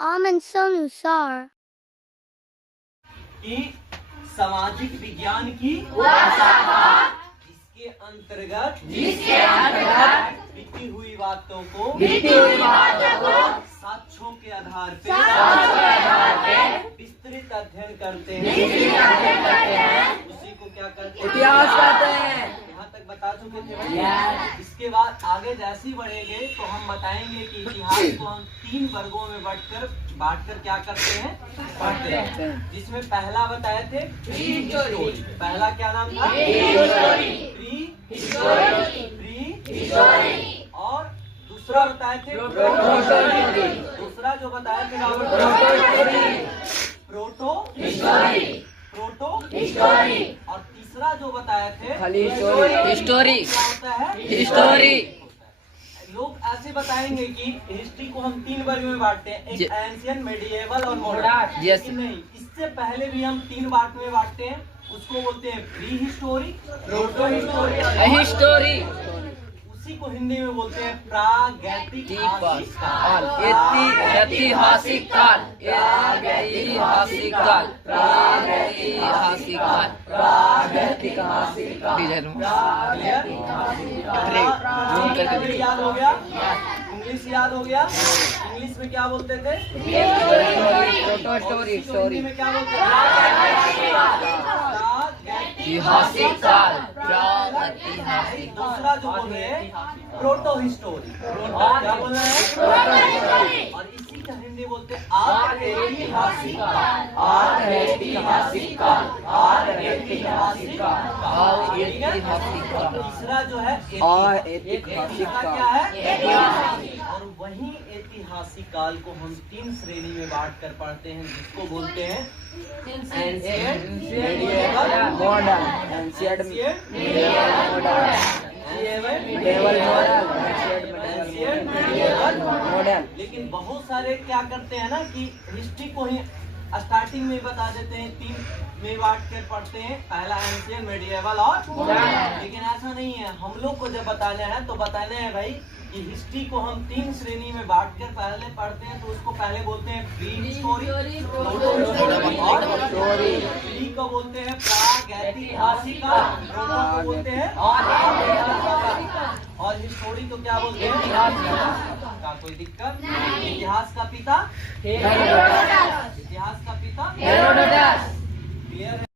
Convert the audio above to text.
अनुसार कि सामाजिक विज्ञान की जिसके अंतर्गत बीती हुई बातों को साक्ष्यों के आधार पे विस्तृत अध्ययन करते हैं उसी को क्या कहते हैं, इतिहास कहते हैं। यहाँ तक बता चुके थे भाई। इसके बाद आगे जैसे ही बढ़ेंगे तो हम बताएंगे कि इतिहास को हम 3 वर्गों में बांटकर क्या करते हैं, पढ़ते हैं। जिसमें पहला बताए थे प्री हिस्टोरी। पहला क्या नाम था? Pre history. और दूसरा बताए थे दूसरा जो बताए थे प्रोटो हिस्टोरी। और तीसरा जो बताए थे हिस्टोरी। क्या होता है? हिस्टोरी। लोग ऐसे बताएंगे कि हिस्ट्री को हम 3 वर्ग में बांटते हैं, एक एंशियंट, मेडिएवल और मॉडर्न। Yes. नहीं, इससे पहले भी हम 3 पार्ट में बांटते हैं। उसको बोलते हैं pre history, proto history, history. उसी को हिंदी में बोलते हैं प्रागैतिहासिक काल। ऐतिहासिक काल। ऐतिहासिक काल। प्रागैतिहासिक काल। प्रागैतिहासिक काल। याद हो गया? इंग्लिश याद हो गया? इंग्लिश में क्या बोलते थे? हिंदी में क्या बोलते थे? ऐतिहासिक काल। प्रागैतिहासिक। दूसरा जो बोल रहे हैं प्रोटो हिस्टोरी। क्या बोल रहे हैं? और इसी का हिंदी बोलते हैं ऐतिहासिक काल। ऐतिहासिक काल। ऐतिहासिक काल। तीसरा जो है ऐतिहासिक का क्या है? और वही ऐतिहासिक काल को हम 3 श्रेणी में बांट कर पढ़ते हैं, जिसको बोलते हैं ancient, medieval, modern. Ancient, modern. लेकिन बहुत सारे क्या करते हैं ना कि हिस्ट्री को ही स्टार्टिंग में बता देते हैं, 3 में बांट कर पढ़ते हैं, पहला एंशिएंट, मेडिएवल और मॉडर्न। लेकिन ऐसा नहीं है। हम लोग को जब बताना है तो बताना है भाई कि हिस्ट्री को हम 3 श्रेणी में बांट कर पहले पढ़ते हैं। तो उसको पहले बोलते हैं प्री हिस्टोरी, और प्री को बोलते हैं प्रागैतिहासिक, प्रोटो को बोलते हैं और हिस्टोरी को क्या बोलते हैं? का कोई दिक्कत? इतिहास का पिता हेरोडोटस। इतिहास का पिता हेरोडोटस। क्लियर है?